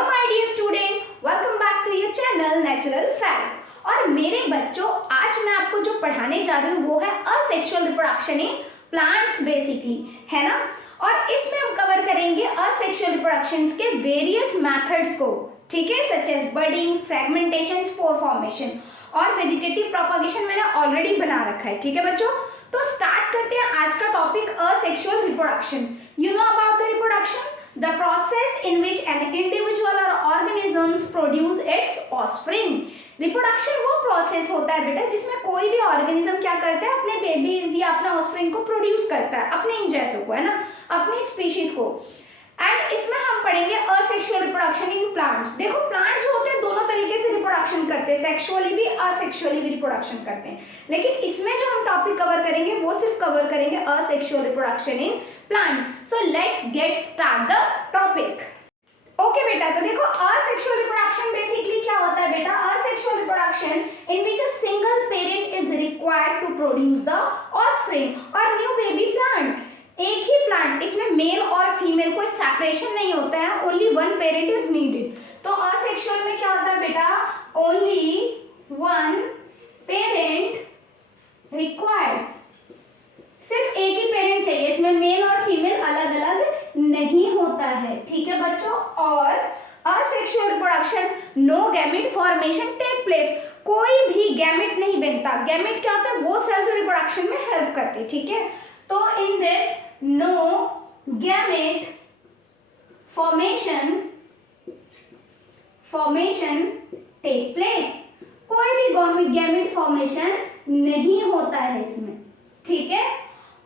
Hello my dear student, welcome back to your channel natural fact. और मेरे बच्चों, आज मैं आपको जो पढ़ाने जा रही हूँ वो है asexual reproduction in plants basically, है ना। और इसमें हम कवर करेंगे असेक्सुअल रिप्रोडक्शन के वेरियस मेथड्स को, ठीक है, such as budding, fragmentation, spore formation और वेजिटेटिव प्रोपगेशन मैंने ऑलरेडी बना रखा है, ठीक है बच्चों। तो स्टार्ट करते हैं आज का topic asexual reproduction. You know about the reproduction, the process in which an individual or organisms produce its offspring। Reproduction वो प्रोसेस होता है बेटा जिसमें कोई भी ऑर्गेनिज्म क्या करता है, अपने बेबीज या अपने ऑफस्प्रिंग को प्रोड्यूस करता है, अपने इन जैसों को, है ना, अपनी स्पीशीज को। एंड इसमें हम पढ़ेंगे असेक्सुअल रिप्रोडक्शन इन प्लांट्स। देखो प्लांट्स जो होते हैं दोनों तरीके से रिप्रोडक्शन करते हैं, सेक्सुअली भी असेक्सुअली भी रिप्रोडक्शन करते हैं, लेकिन इसमें जो हम टॉपिक कवर करेंगे वो सिर्फ कवर करेंगे asexual reproduction in plant. So let's get start the topic. Okay बेटा, तो देखो असेक्सुअल रिप्रोडक्शन बेसिकली क्या होता है बेटा। Asexual reproduction in which a single parent is required to produce the offspring और न्यू बेबी प्लांट। एक ही प्लांट, इसमें मेल और फीमेल कोई सेपरेशन नहीं होता है, only one parent is needed. तो असेक्सुअल में क्या होता है बेटा, ओनली वन पेरेंट रिक्वायर्ड, सिर्फ एक ही पेरेंट चाहिए, इसमें मेल और फीमेल अलग अलग नहीं होता है, ठीक है बच्चों। और asexual reproduction no gamete formation take place, कोई भी गैमेट नहीं बनता। गैमेट क्या होता है, वो सेल जो रिप्रोडक्शन में हेल्प करते हैं, ठीक है। तो in this no gamete formation take place, कोई भी गैमेट फॉर्मेशन नहीं होता है इसमें, ठीक है।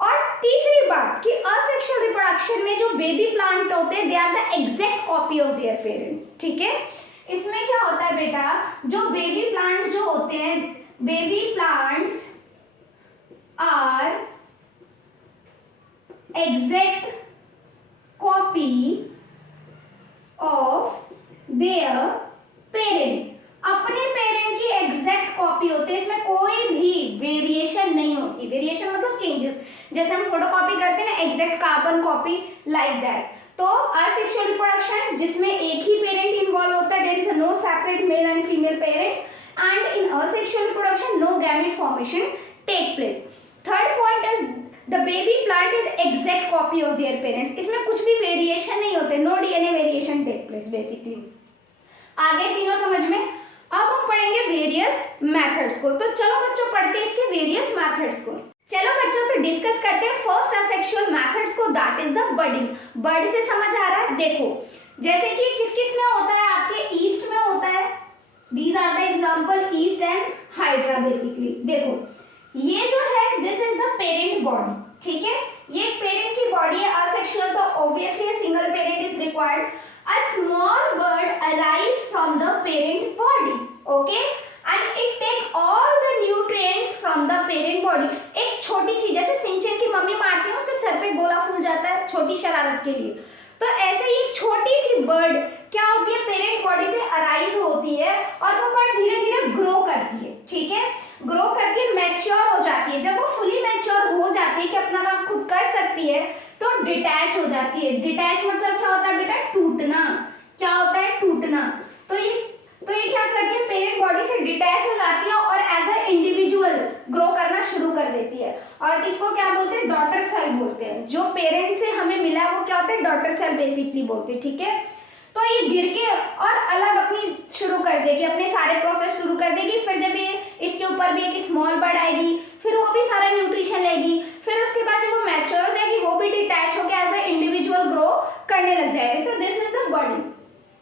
और तीसरी बात कि असेक्सुअल रिप्रोडक्शन में जो बेबी प्लांट होते हैं they are the exact copy of their parents, ठीक है। इसमें क्या होता है बेटा, जो बेबी प्लांट्स जो होते हैं, baby plants are exact copy of their parent, अपने पेरेंट की एग्जैक्ट कॉपी होती है, इसमें कोई भी वेरिएशन नहीं होती। वेरिएशन मतलब चेंजेस, जैसे हम फोटोकॉपी करते हैं ना, exact carbon copy, like that. तो असेक्सुअल रिप्रोडक्शन जिसमें एक ही पेरेंट इन्वॉल्व होता है, there is no separate male and female parents, and in asexual reproduction no gamete formation take place. Third point is The baby plant is exact copy of their parents, इसमें कुछ भी variation नहीं होते, no DNA variation take place basically। आगे तीनों समझ में। अब हम पढ़ेंगे वेरियस मेथड्स को, तो चलो बच्चों पढ़ते हैं इसके वेरियस मेथड्स को। चलो बच्चों तो डिस्कस करते हैं फर्स्ट असेक्सुअल मेथड्स को, that is the budding. Bird से समझ आ रहा है, देखो जैसे कि किस किस में होता है, आपके ईस्ट में होता है, these are the example yeast and hydra basically. देखो ये जो है this is the parent body, ठीक है, ये पेरेंट की बॉडी है। असेक्सुअल तो obviously single parent is required. A small bud arise from the parent body, okay, and it take all the nutrients from the parent body. एक छोटी सी, जैसे सिंचन की मम्मी मारती है उसके सर पे गोला फूल जाता है छोटी शरारत के लिए, तो ऐसे ही एक छोटी सी बर्ड क्या होती है, पेरेंट बॉडी पे अराइज होती है और वो बर्ड धीरे धीरे ग्रो करती है, ठीक है, ग्रो करती है, मैच्योर हो जाती है। जब वो फुली मैच्योर हो जाती है कि अपना काम खुद कर सकती है, तो डिटैच हो जाती है। डिटैच मतलब क्या होता है बेटा, टूटना। क्या होता है, टूटना। तो ये क्या करती है, पेरेंट बॉडी से डिटैच हो जाती है और एज अ इंडिविजुअल ग्रो करना शुरू कर देती है। और इसको क्या बोलते हैं, डॉटर सेल बोलते हैं। जो पेरेंट से हमें मिला है वो क्या होता है, डॉटर सेल बेसिकली बोलते हैं, ठीक है। तो ये गिर के और अलग अपनी शुरू कर देगी, अपने सारे प्रोसेस शुरू कर देगी। फिर जब ये इसके ऊपर भी एक स्मॉल बर्ड आएगी, फिर वो भी सारा न्यूट्रिशन लेगी, फिर उसके बाद जब वो मैच्योर हो जाएगी वो भी डिटैच होकर एज अ इंडिविजुअल ग्रो करने लग जाएगी। तो this is the budding.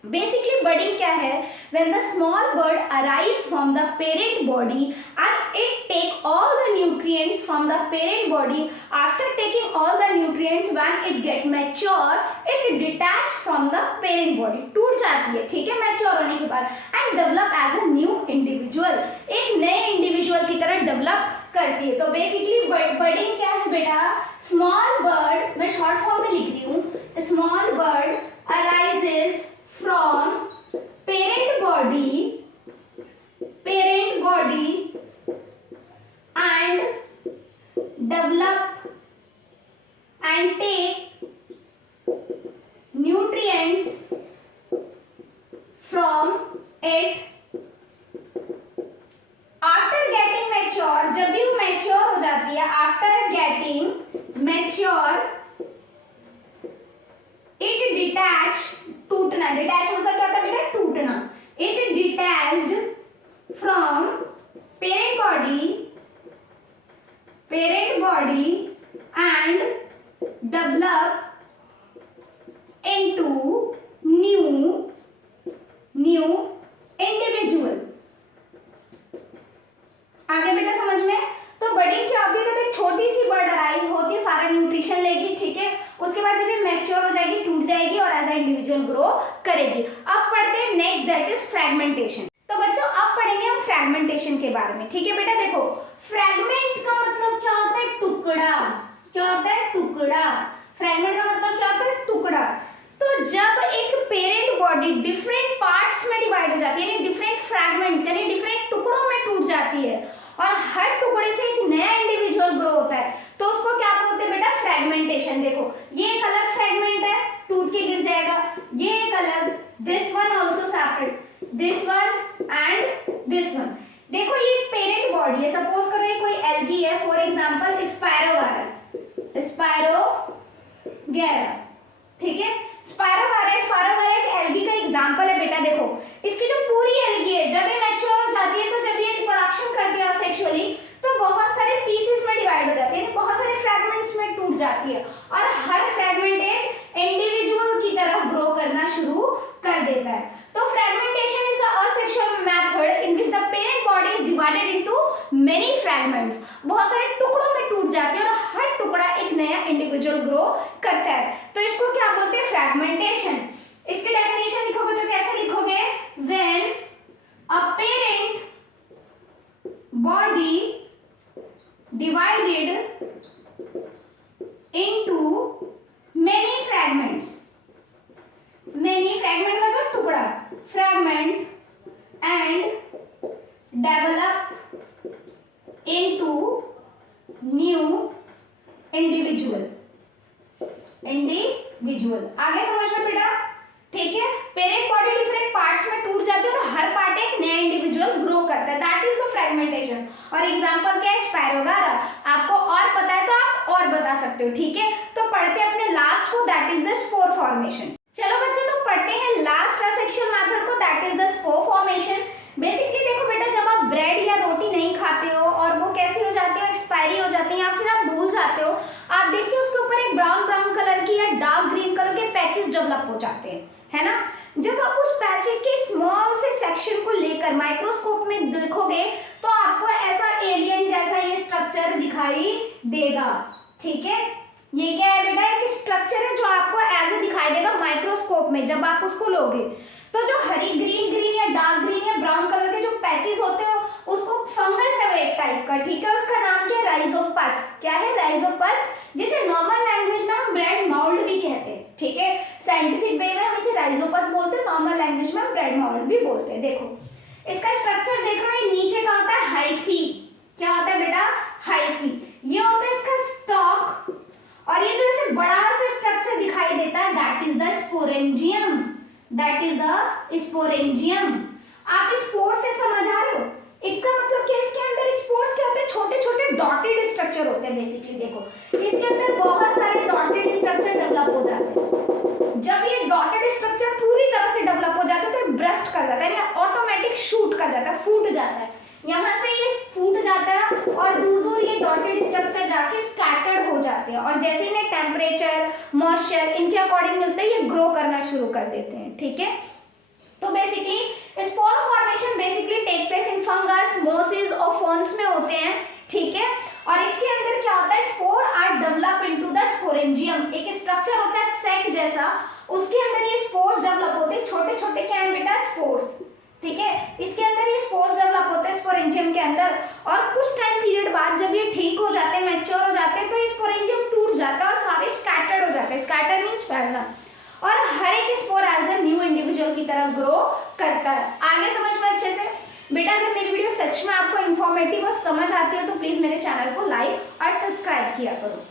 Basically budding क्या है, when the small bud arise from the parent body and it take all the nutrients from the parent body. After taking all the nutrients when it get mature it detach from the parent body, टूट जाती है, ठीक है, mature होने के बाद, and develop as a new individual, एक नए इंडिविजुअल की तरह डेवलप करती है। तो बेसिकली बर्डिंग क्या है बेटा, स्मॉल बर्ड, मैं शॉर्ट फॉर्म में लिख रही हूँ, small bird arises from parent body and develop and take nutrients from it after getting mature, जब भी वो मैच्योर हो जाती है, after getting mature it detach, टूटना, डिटैच मतलब क्या होता है बेटा, टूटना, it detached from parent body and develop into new individual. आगे बेटा समझ में, तो बडिंग क्या होती है, जब एक छोटी सी बर्ड अराइज होती है, सारा न्यूट्रिशन लेगी, ठीक है, उसके बाद जब ये मैच्योर हो जाएगी, टूट जाएगी और एज अ इंडिविजुअल ग्रो करेगी। अब पढ़ते हैं नेक्स्ट, दैट इज फ्रैगमेंटेशन। तो बच्चों अब पढ़ेंगे हम फ्रैगमेंटेशन के बारे में, ठीक है बेटा। देखो फ्रैगमेंट का मतलब क्या होता है, टुकड़ा, क्या होता है, टुकड़ा। फ्रैगमेंट का मतलब क्या होता है, टुकड़ा। तो जब एक पेरेंट बॉडी डिफरेंट पार्ट्स में डिवाइड हो जाती है, यानी डिफरेंट फ्रैगमेंट्स यानी डिफरेंट टुकड़ों में टूट जाती है और हर टुकड़े से एक नया इंडिविजुअल ग्रो होता है, तो उसको क्या बोलते हैं बेटा, फ्रैगमेंटेशन। देखो ये एक अलग फ्रैगमेंट है, टूट के गिर जाएगा, ये एक अलग, this one also separate, this one and this one. देखो ये एक पेरेंट बॉडी है, सपोज करो ये कोई एल्गी है, फॉर एग्जांपल स्पायरोगारा, ठीक है, स्पायरोगारा एक एल्गी का एग्जांपल है बेटा। देखो इसकी जो पूरी एल्गी है, जब ये मैच्योर हो जाती है, तो जब ये रिप्रोडक्शन करती है सेक्सुअली, तो बहुत सारे पीसेस में डिवाइड हो जाती है, बहुत सारे फ्रैगमेंट्स में टूट जाती है और हर फ्रैगमेंट एक इंडिविजुअल की तरह ग्रो करना शुरू कर देता है। तो fragmentation is the asexual method in which the parent body is divided into many fragments. बहुत सारे टुकड़ों में टूट जाती है और हर टुकड़ा एक नया इंडिविजुअल ग्रो करता है, तो इसको क्या बोलते हैं, फ्रैगमेंटेशन। इसकी डेफिनेशन लिखोगे तो कैसे लिखोगे, when a parent body divided into many fragments, many fragment मतलब टुकड़ा, fragment and develop into new individual। आगे समझ में बेटा, ठीक है। पेरेंट बॉडी डिफरेंट पार्ट्स में टूट जाती है और हर पार्ट एक नया इंडिविजुअल ग्रो करता है, दैट इज द फ्रैगमेंटेशन। और एग्जांपल क्या है, स्पायरोगारा। आपको और पता है तो आप और बता सकते हो, ठीक है। तो पढ़ते हैं अपने लास्ट को, that is the spore formation. चलो बच्चों तो पढ़ते हैं लास्ट असेक्सुअल मेथड को, that is the spore formation. Basically देखो बेटा, जब आप ब्रेड या रोटी नहीं खाते हो और वो कैसी हो जाती है, एक्सपायरी हो जाती है या फिर आप भूल जाते हो, आप देखते हो उसके ऊपर एक ब्राउन ब्राउन कलर की या डार्क ग्रीन कलर के पैचेस डेवलप हो जाते हैं, है ना। जब आप उस पैचेस के स्मॉल से सेक्शन को लेकर माइक्रोस्कोप में देखोगे तो आपको ऐसा एलियन जैसा ये स्ट्रक्चर दिखाई देगा, ठीक है। ये क्या है बेटा, एक स्ट्रक्चर है जो आपको ऐसे दिखाई देगा माइक्रोस्कोप में जब आप उसको लोगे। तो जो हरी ग्रीन या डार्क ग्रीन या ब्राउन कलर के जो पैचेस होते हैं उसको फंगस है वो एक टाइप का, ठीक है। उसका नाम क्या है, राइजोपस। क्या है, राइजोपस, जिसे नॉर्मल लैंग्वेज में हम ब्रेड माउल्ड भी कहते हैं, ठीक है। साइंटिफिक वे में हम इसे राइजोपस बोलते हैं, नॉर्मल लैंग्वेज में हम ब्रेड माउल्ड भी बोलते हैं। देखो इसका स्ट्रक्चर देख रहे हो, नीचे का होता है हाइफी। क्या होता है बेटा, हाइफी। ये होता है इसका स्टॉक और ये जो इसे बड़ा सा स्ट्रक्चर दिखाई देता है, that is the sporangium, that is the sporangium. आप स्पोर से समझ आ रहे हो, इसका मतलब क्या, इसके अंदर स्पोर्स क्या होते हैं, छोटे छोटे डॉटेड स्ट्रक्चर होते हैं। बेसिकली देखो इसके अंदर बहुत सारे डॉटेड स्ट्रक्चर डेवलप हो जाते हैं। जब ये डॉटेड स्ट्रक्चर पूरी तरह से डेवलप हो जाता है तो ये ब्रस्ट कर जाता है, या ऑटोमेटिक शूट कर जाता है, फूट जाता है। यहाँ से ये फूट जाता है और दूर दूर ये डॉटेड स्ट्रक्चर जाके स्कैटर्ड हो जाते हैं और जैसे इन्हें टेम्परेचर, मॉइस्चर इनके अकॉर्डिंग मिलता है, ये ग्रो करना शुरू कर देते हैं, ठीक है। तो basically spore formation basically take place in fungus, mosses और फर्न्स में होते हैं, ठीक है। और इसके अंदर क्या होता है, spore are develop into the sporangium. एक स्ट्रक्चर होता है सैक जैसा, उसके अंदर ये स्पोर्स डेवलप होते हैं, छोटे छोटे क्या है बेटा, स्पोर्स, ठीक है। इसके अंदर ये स्पोर्स डेवलप होते हैं स्पोरेंजियम के अंदर और कुछ टाइम पीरियड बाद जब ये ठीक हो जाते हैं, मैच्योर हो जाते हैं, तो ये स्पोरेंजियम टूट जाता है और सारे स्कैटर्ड हो जाते हैं। स्कैटर मींस फैलना, और हर एक spore as a new individual की तरह ग्रो करता है। आगे समझ में अच्छे से बेटा, अगर मेरी वीडियो सच में आपको इन्फॉर्मेटिव और समझ आती है तो प्लीज मेरे चैनल को लाइक और सब्सक्राइब किया करो।